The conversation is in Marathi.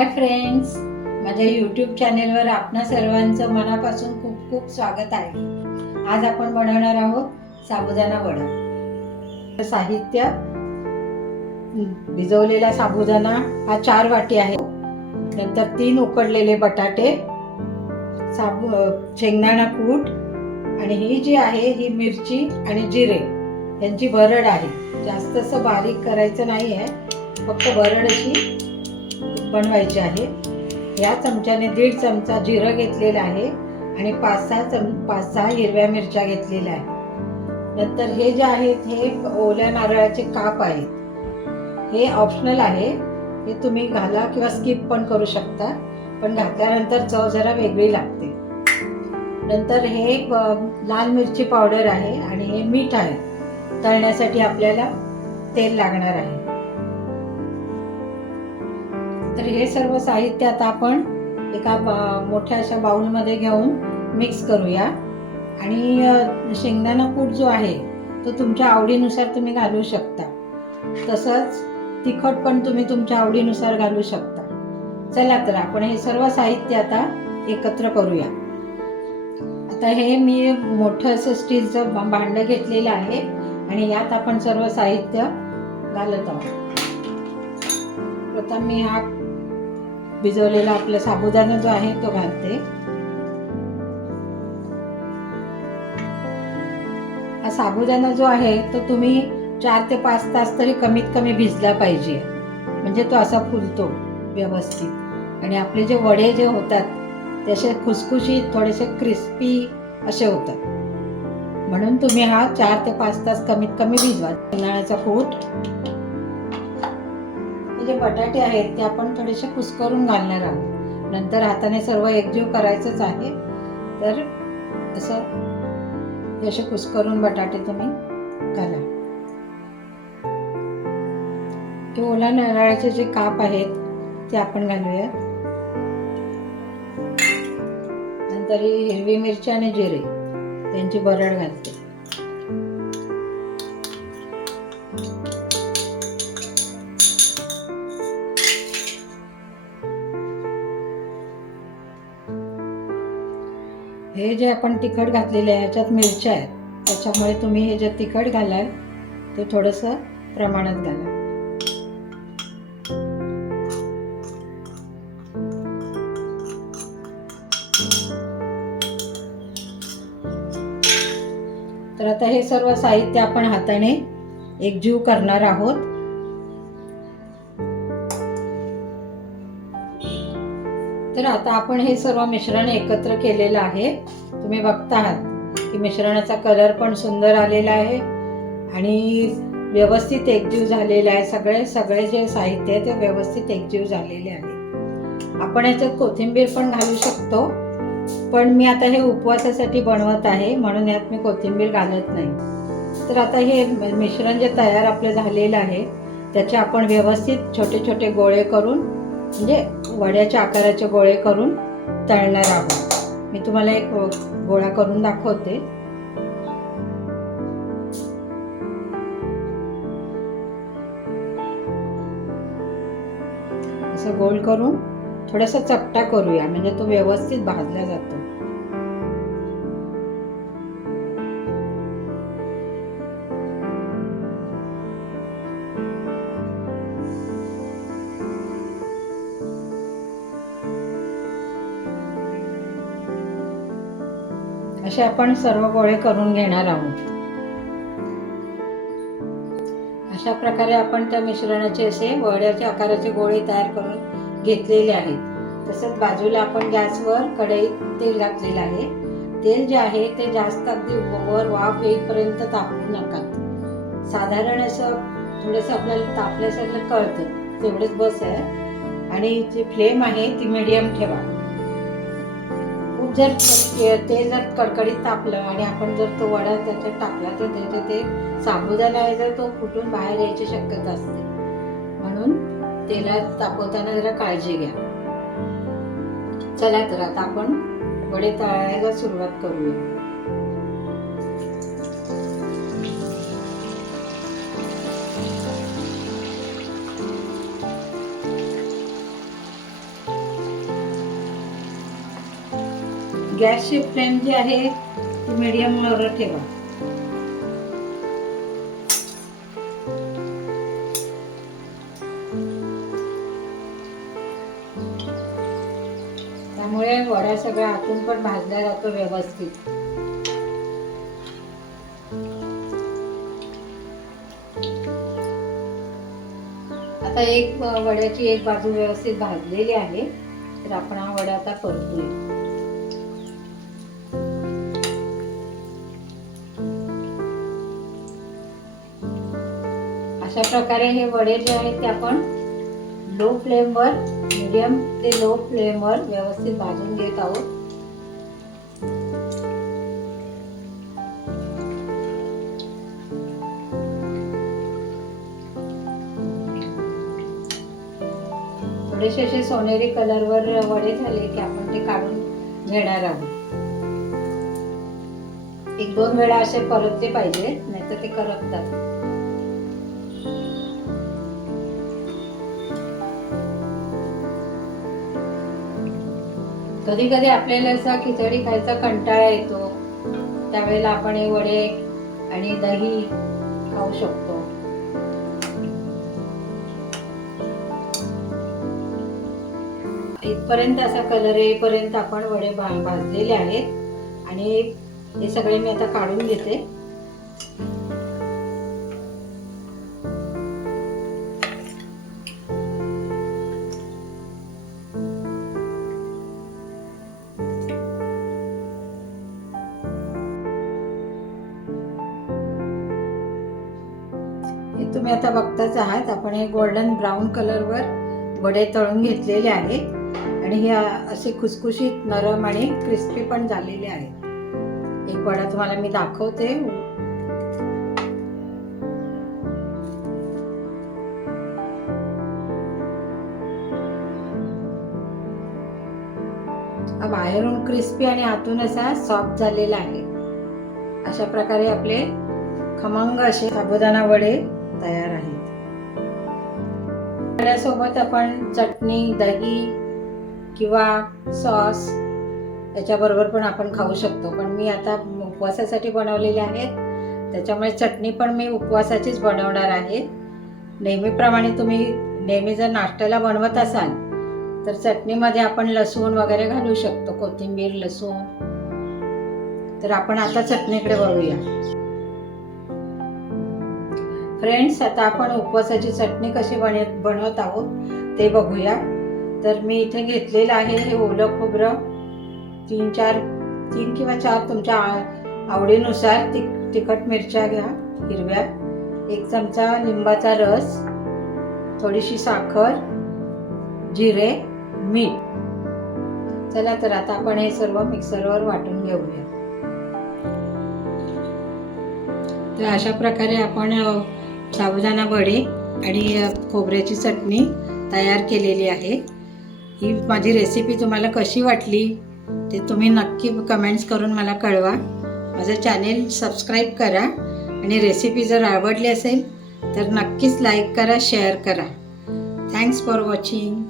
हाय फ्रेंड्स माझ्या यूट्यूब चॅनेलवर आपणा सर्वांचं मनापासून खूप खूप स्वागत आहे. आज आपण बनवणार आहोत साबुदाणा वडा. साहित्य भिजवलेला साबुदाणा हा चार वाटी आहे. नंतर तीन उकडलेले बटाटे साबु शेंगदाणा कूट आणि ही जी आहे ही मिरची आणि जिरे यांची भरड आहे. जास्त असं बारीक करायचं नाही आहे फक्त भरड अशी बनवायचे आहे. या चमच्याने दीड चमचा जिरं घेतलेलं आहे आणि पाच सहा चम पाच सहा हिरव्या मिरच्या घेतलेल्या आहेत. नंतर हे जे आहेत हे ओल्या नारळाचे काप आहेत. हे ऑप्शनल आहे. हे तुम्ही घाला किंवा स्किप पण करू शकता पण घातल्यानंतर चव जरा वेगळी लागते. नंतर हे एक लाल मिरची पावडर आहे आणि हे मीठ आहे. तळण्यासाठी आपल्याला तेल लागणार आहे. तर हे सर्व साहित्य आता आपण एका मोठ्या अशा बाउलमध्ये घेऊन मिक्स करूया. आणि शेंगदाणा कूट जो आहे तो तुमच्या आवडीनुसार तुम्ही घालू शकता. तसंच तिखट पण तुम्ही तुमच्या आवडीनुसार घालू शकता. चला तर आपण हे सर्व साहित्य आता एकत्र करूया. आता हे मी मोठं असं स्टीलचं भांडं घेतलेलं आहे आणि यात आपण सर्व साहित्य घालत आहोत. प्रथम मी हा भिजवलेला आपला साबुदाणा जो आहे तो घालते. हा साबुदाणा जो आहे तो तुम्ही चार ते पाच तास तरी कमीत कमी भिजला पाहिजे. म्हणजे तो असा फुलतो व्यवस्थित. आणि आपले जे वडे जे होतात ते असे खुसखुशीत थोडेसे क्रिस्पी असे होतात. म्हणून तुम्ही हा चार ते पाच तास कमीत कमी भिजवा. उन्हाळ्याचा फूट जे बटाटे आहेत ते आपण थोडेसे कुसकरून घालणार आहोत. नंतर हाताने सर्व एकजीव करायचंच आहे. तर असं असे कुसकरून बटाटे तुम्ही घाला. ते ओला नारळाचे जे काप आहेत ते आपण घालूयात नंतर हिरवी मिरची आणि जिरे त्यांची बरड घालते. जे आपण तिखट घातलेले आहे याच्यात मिरच्या आहेत त्याच्यामुळे तुम्ही हे जे तिखट घालाल ते थोडंसं प्रमाणात घाला. तर आता हे सर्व साहित्य आपण हाताने एकजीव करणार आहोत. तर आता आपण हे सर्व मिश्रण एकत्र केलेलं आहे. तुम्ही बघता आहात की मिश्रणाचा कलर पण सुंदर आलेला आहे आणि व्यवस्थित एकजीव झालेला आहे. सगळे सगळे जे साहित्य आहे ते व्यवस्थित एकजीव झालेले आहे. आपण याच्यात कोथिंबीर पण घालू शकतो पण मी आता हे उपवासासाठी बनवत आहे म्हणून यात मी कोथिंबीर घालत नाही. तर आता हे मिश्रण जे तयार आपलं झालेलं आहे त्याचे आपण व्यवस्थित छोटे छोटे गोळे करून म्हणजे वड्याच्या आकाराचे गोळे करून तळणार आहोत. मी तुम्हाला एक गोळा करून दाखवते. असं गोल करून थोडासा चपटा करूया म्हणजे तो व्यवस्थित भाजला जातो. असे आपण सर्व गोळे करून घेणार आहोत. अशा प्रकारे आपण त्या मिश्रणाचे असे वड्याच्या आकाराचे गोळे तयार करून घेतलेले आहेत. तसंच बाजूला आपण गॅसवर कढईत तेल घातलेलं आहे. तेल जे आहे ते जास्त अगदी वर वाफ येईपर्यंत तापू नका. साधारण असं थोडंसं आपल्याला तापल्यासारखं कळतं. तेवढंच बस आहे. आणि जी फ्लेम आहे ती मिडियम ठेवा. जर ते जर कडकडीत तापलं आणि आपण जर तो वडा त्याच्यात टाकला तर त्याच्या ते साबुदाणा आहे जर तो फुटून बाहेर यायची शक्यता असते. म्हणून तेला तापवताना जरा काळजी घ्या. चला तर आता आपण वडे तळायला सुरुवात करूया. गॅसची फ्लेम जी आहे ती मीडियमवर ठेवा. त्यामुळे वडा सगळा आतून पण भाजला जातो व्यवस्थित. आता एक वड्याची एक बाजू व्यवस्थित भाजलेली आहे तर आपण हा वडा आता परतूया प्रकारे हे वडे जे आहेत ते आपण लो फ्लेमवर मीडियम ते लो फ्लेमवर व्यवस्थित भाजून घेत आहोत. थोडेसे असे सोनेरी कलरवर वडे झाले की आपण ते काढून घेणार आहोत. एक दोन वेळा असे परतले पाहिजे नाहीतर ते करपतात. कधी कधी आपल्याला असा खिचडी खायचा कंटाळा येतो. त्यावेळेला आपण हे वडे आणि दही खाऊ शकतो. इथपर्यंत असा कलर येईपर्यंत आपण वडे भाजलेले आहेत. आणि हे सगळे मी आता काढून घेते. तुम्ही आता बघताच आहात आपण हे गोल्डन ब्राऊन कलरवर वडे तळून घेतलेले आहेत. आणि हे असे खुसखुशीत नरम आणि क्रिस्पी पण झालेले आहेत. एक वडा तुम्हाला मी दाखवते. बाहेरून क्रिस्पी आणि आतून असा सॉफ्ट झालेला आहे. अशा प्रकारे आपले खमंग असे साबुदाणा वडे तयार आहेत. त्यासोबत आपण चटणी दही किंवा सॉस याच्याबरोबर पण आपण खाऊ शकतो. पण मी आता उपवासासाठी बनवलेले आहेत. त्याच्यामुळे चटणी पण मी उपवासाचीच बनवणार आहे. नेहमीप्रमाणे तुम्ही नेहमी जर नाश्त्याला बनवत असाल तर चटणीमध्ये आपण लसूण वगैरे घालू शकतो. कोथिंबीर लसूण. तर आपण आता चटणीकडे वळूया. फ्रेंड्स आता आपण उपवासाची चटणी कशी बने बनवत आहोत ते बघूया. तर मी इथे घेतलेलं आहे हे ओलं खोबरं. तीन चार तीन किंवा चार तुमच्या आ- आवडीनुसार ति तिखट मिरच्या घ्या हिरव्या. एक चमचा लिंबाचा रस थोडीशी साखर जिरे मीठ. चला तर आता आपण हे सर्व मिक्सरवर वाटून घेऊया. तर अशा प्रकारे आपण साबुदाणा वडे आणि खोबऱ्याची चटणी तयार केलेली आहे. ही माझी रेसिपी तुम्हाला कशी वाटली ते तुम्ही नक्की कमेंट्स करून मला कळवा. माझं चॅनेल सबस्क्राईब करा आणि रेसिपी जर आवडली असेल तर नक्कीच लाईक करा शेअर करा. Thanks for watching